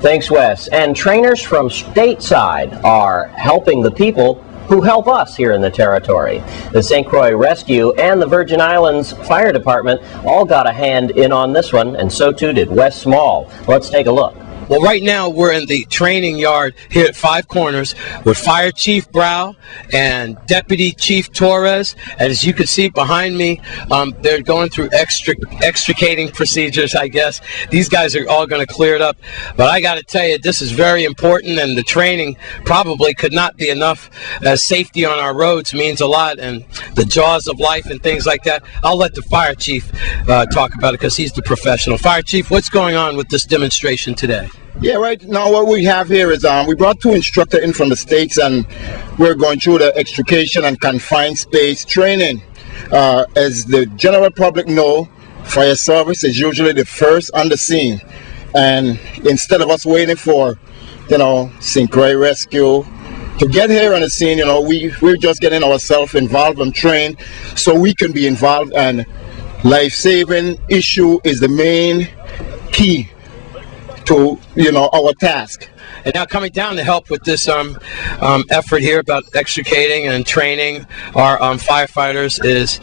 Thanks, Wes. And trainers from stateside are helping the people who help us here in the territory. The St. Croix Rescue and the Virgin Islands Fire Department all got a hand in on this one, and so too did Wes Small. Let's take a look. Well, right now we're in the training yard here at Five Corners with Fire Chief Brow and Deputy Chief Torres. And as you can see behind me, they're going through extricating procedures, I guess. These guys are all going to clear it up. But I got to tell you, this is very important, and the training probably could not be enough. Safety on our roads means a lot, and the jaws of life and things like that. I'll let the Fire Chief talk about it because he's the professional. Fire Chief, what's going on with this demonstration today? Yeah, right now what we have here is we brought two instructors in from the States, and we're going through the extrication and confined space training. As the general public know, fire service is usually the first on the scene. And instead of us waiting for, St. Croix Rescue to get here on the scene, we're just getting ourselves involved and trained so we can be involved. And life-saving issue is the main key to our task. And now coming down to help with this effort here about extricating and training our firefighters is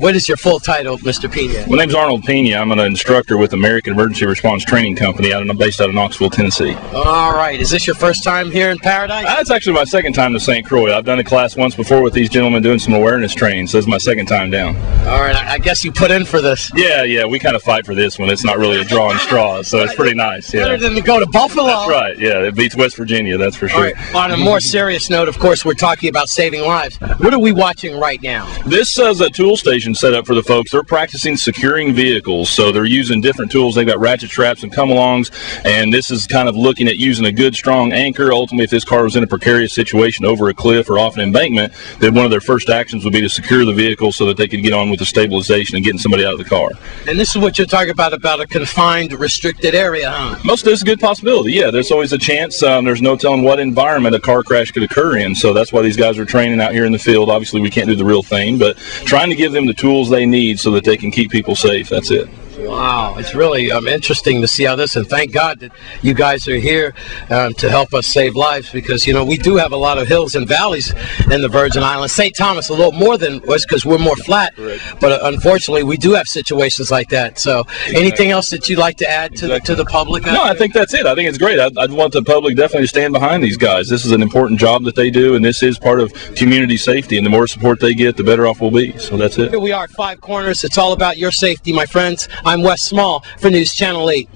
what is your full title, Mr. Pena? My name's Arnold Pena. I'm an instructor with American Emergency Response Training Company based out of Knoxville, Tennessee. All right. Is this your first time here in Paradise? It's actually my second time to St. Croix. I've done a class once before with these gentlemen doing some awareness training, so this is my second time down. All right. I guess you put in for this. Yeah. We kind of fight for this one. It's not really a draw and straw, so it's pretty nice. Yeah. Better than to go to Buffalo. That's right. Yeah, it beats West Virginia, that's for sure. Right. On a more serious note, of course, we're talking about saving lives. What are we watching right now? This is a tool station set up for the folks. They're practicing securing vehicles, so they're using different tools. They've got ratchet straps and come-alongs, and this is kind of looking at using a good, strong anchor. Ultimately, if this car was in a precarious situation over a cliff or off an embankment, then one of their first actions would be to secure the vehicle so that they could get on with the stabilization and getting somebody out of the car. And this is what you're talking about a confined, restricted area, huh? Most of this is a good possibility, yeah. There's always a chance. There's no telling what environment a car crash could occur in, so that's why these guys are training out here in the field. Obviously, we can't do the real thing, but trying to give them the tools they need so that they can keep people safe. That's it. Wow, it's really interesting to see how this, and thank God that you guys are here to help us save lives, because we do have a lot of hills and valleys in the Virgin Islands. St. Thomas a little more than us because we're more flat, but unfortunately we do have situations like that. So anything else that you'd like to add to the public? No, I think that's it. I think it's great. I'd want the public definitely to stand behind these guys. This is an important job that they do, and this is part of community safety, and the more support they get, the better off we'll be. So that's it. Here we are at Five Corners. It's all about your safety, my friends. I'm Wes Small for News Channel 8.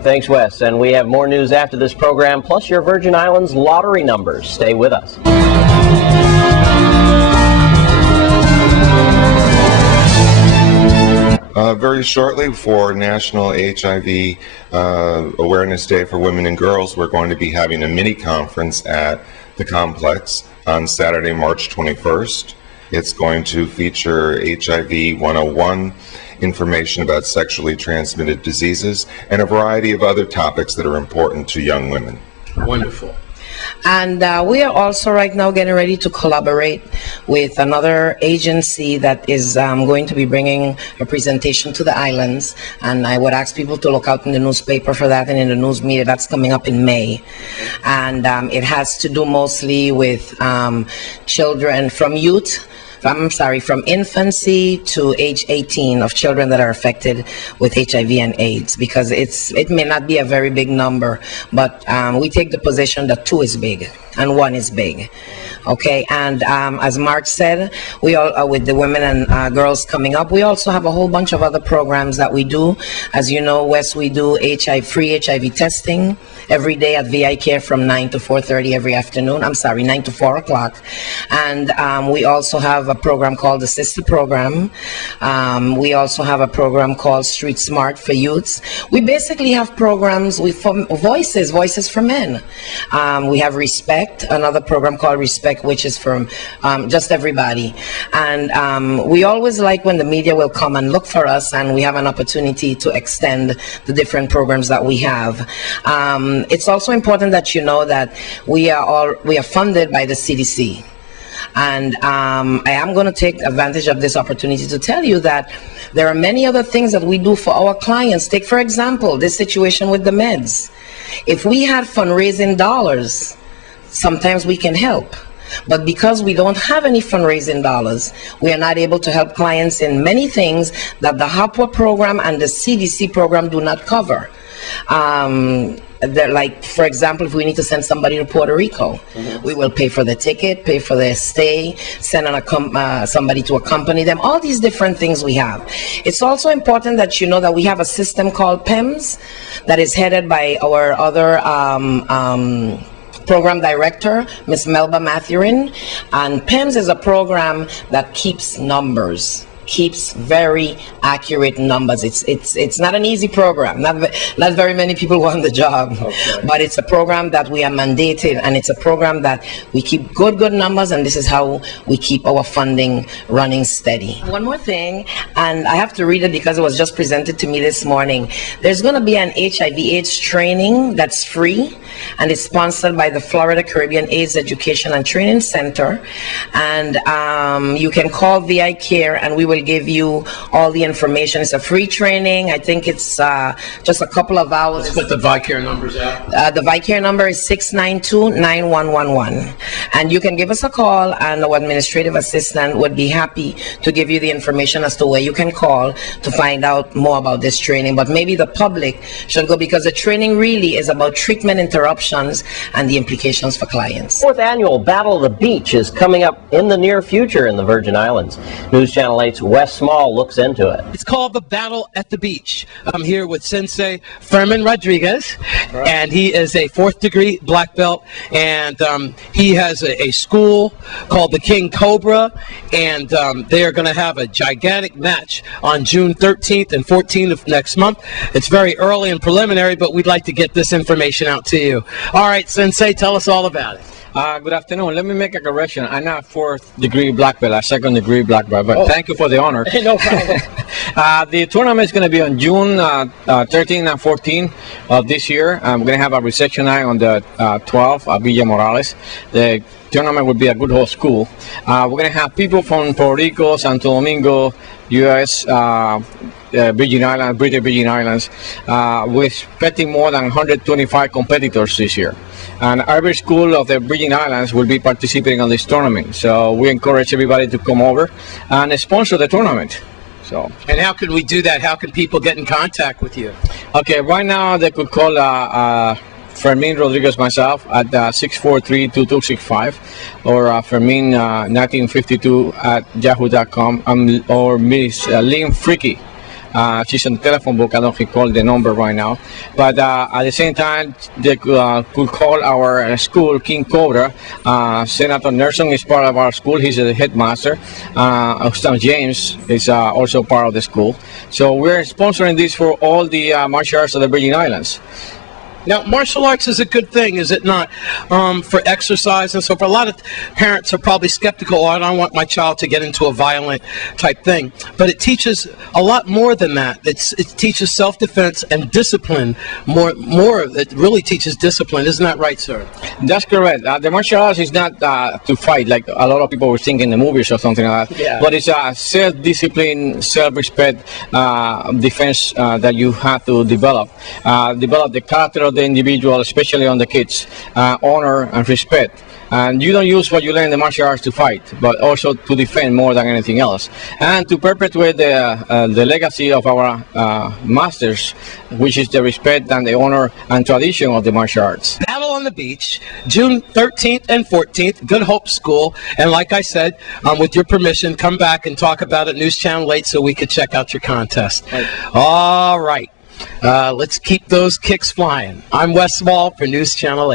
Thanks, Wes. And we have more news after this program, plus your Virgin Islands lottery numbers. Stay with us. Very shortly, for National HIV Awareness Day for Women and Girls, we're going to be having a mini conference at the complex on Saturday, March 21st. It's going to feature HIV 101, information about sexually transmitted diseases, and a variety of other topics that are important to young women. Wonderful. And we are also right now getting ready to collaborate with another agency that is going to be bringing a presentation to the islands. And I would ask people to look out in the newspaper for that and in the news media. That's coming up in May. And it has to do mostly with children from from infancy to age 18 of children that are affected with HIV and AIDS, because it may not be a very big number, but we take the position that 2 is big and 1 is big. Okay, and as Mark said, we all with the women and girls coming up, we also have a whole bunch of other programs that we do. As you know, Wes, we do free HIV testing every day at VI Care from 9 to 4:30 every afternoon. 9 to 4 o'clock. And we also have a program called the Sister Program. We also have a program called Street Smart for youths. We basically have programs with voices for men. We have Respect, another program called Respect, which is from just everybody. And we always like when the media will come and look for us, and we have an opportunity to extend the different programs that we have. It's also important that you know that we are funded by the CDC. And I am going to take advantage of this opportunity to tell you that There are many other things that we do for our clients. Take, for example, this situation with the meds. If we had fundraising dollars, sometimes we can help. But because we don't have any fundraising dollars, we are not able to help clients in many things that the HAPWA program and the CDC program do not cover. Like, for example, if we need to send somebody to Puerto Rico, we will pay for the ticket, pay for their stay, send somebody to accompany them, all these different things we have. It's also important that you know that we have a system called PEMS that is headed by our other program director, Ms. Melba Mathurin, and PEMS is a program that keeps numbers, keeps very accurate numbers. It's not an easy program. Not very many people want the job, but it's a program that we are mandated, and it's a program that we keep good numbers, and this is how we keep our funding running steady. One more thing, and I have to read it because it was just presented to me this morning. There's going to be an HIV/AIDS training that's free, and it's sponsored by the Florida Caribbean AIDS Education and Training Center, and you can call VI Care, and we will give you all the information. It's a free training. I think it's just a couple of hours. Let's put the VICARE numbers out. The VICARE number is 692-9111. And you can give us a call, and our administrative assistant would be happy to give you the information as to where you can call to find out more about this training. But maybe the public should go, because the training really is about treatment interruptions and the implications for clients. Fourth annual Battle of the Beach is coming up in the near future in the Virgin Islands. News Channel 8's Wes Small looks into it. It's called the Battle at the Beach. I'm here with Sensei Fermin Rodriguez, and he is a 4th degree black belt, and he has a school called the King Cobra, and they are going to have a gigantic match on June 13th and 14th of next month. It's very early and preliminary, but we'd like to get this information out to you. All right, Sensei, tell us all about it. Good afternoon. Let me make a correction. I'm not 4th degree black belt, a 2nd degree black belt, but thank you for the honor. No problem. The tournament is going to be on June 13 and 14 of this year. I'm going to have a reception night on the 12th at Villa Morales. The tournament will be a good host school. We're going to have people from Puerto Rico, Santo Domingo, U.S., Virgin Islands, British Virgin Islands. We're expecting more than 125 competitors this year. And every school of the Virgin Islands will be participating on this tournament. So we encourage everybody to come over and sponsor the tournament. So. And how can we do that? How can people get in contact with you? Okay, right now they could call Fermin Rodriguez myself at 643-2265 or Fermin 1952 at yahoo.com or Miss Lynn Freaky. She's on the telephone book. I don't recall the number right now. But at the same time, they could call our school, King Cobra. Senator Nelson is part of our school. He's the headmaster. Austin James is also part of the school. So we're sponsoring this for all the martial arts of the Virgin Islands. Now, martial arts is a good thing, is it not? For exercise and so forth. A lot of parents are probably skeptical, I don't want my child to get into a violent type thing. But it teaches a lot more than that. It teaches self-defense and discipline. More, it really teaches discipline. Isn't that right, sir? That's correct. The martial arts is not to fight, like a lot of people were thinking in the movies or something like that. Yeah. But it's a self-discipline, self-respect defense that you have to develop. Develop the character of the individual, especially on the kids, honor and respect. And you don't use what you learn in the martial arts to fight, but also to defend more than anything else, and to perpetuate the legacy of our masters, which is the respect and the honor and tradition of the martial arts. Battle on the Beach, June 13th and 14th, Good Hope School. And like I said, with your permission, come back and talk about it News Channel 8 so we could check out your contest. Right. All right. Let's keep those kicks flying. I'm Wes Small for News Channel 8.